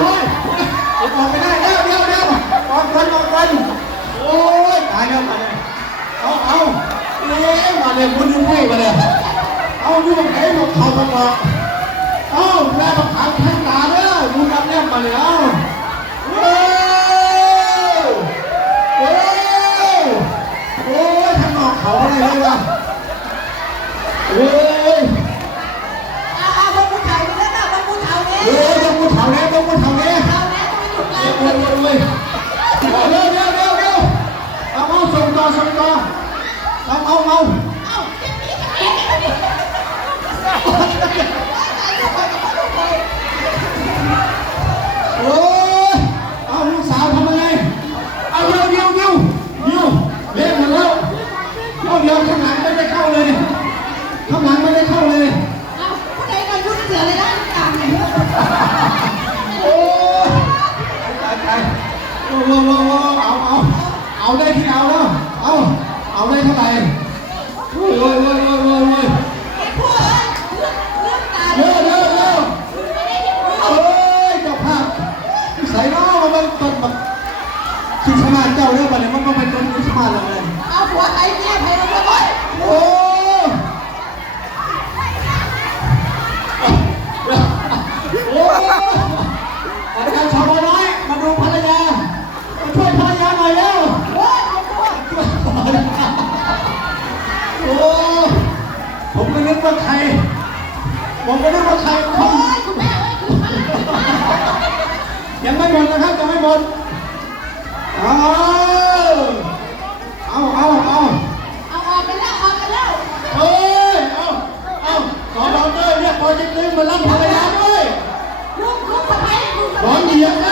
โอ้ยออกไม่ได้เร็วเร็วเร็วออกกันออกกันโอ้ยตายแล้วมาเลยเอาเอาเร็วมาเลยคุณนึกไม่มาเลยเอาดูมันเอ๊ะมันเขามาบอกเอาแม่มาขังแข้งตาเด้อดูกันเนี่ยมาเลยเอา เท่านี้ต้องพูดเท่านี้เฒ่าแล้วไม่หยุดเลเร็วยเร็วเร็วเร็วเร็วเร็ว โอ้โหโอ้โหเอาเอาเอาได้ที่เอาแล้ว เอาเอาได้เท่าไหร่โอ้ยโอ้ยโอ้ยโอ้ยโอ้ยโอ้ยไอ้พวกเอ้ยเรื่องเรื่องตาเร็วเร็วเร็วเอ้ยเจ้าภาพใส่น้องมันต้นแบบคิดสมาเจ้าเรื่องอะไรมันก็เป็นต้นคิดสมาเราเลยเอาหัวไอ้เนี่ยไป ช่วยภรรยาหน่อยเร็วโอ้ยเอาพวกโอ้ผมก็นึกว่าใคร ผมก็นึกว่าใครยังไม่หมดนะครับยังไม่หมดเอาเอาเอาเอาเอาออกไปแล้วออกไปแล้วเอ้ยเอาเอาสอนอเตอร์เรียกพอจะตึงมารับภรรยาด้วยลูกลูกสะใภ้ลูกสะร้อใภ้นเหยียบนะ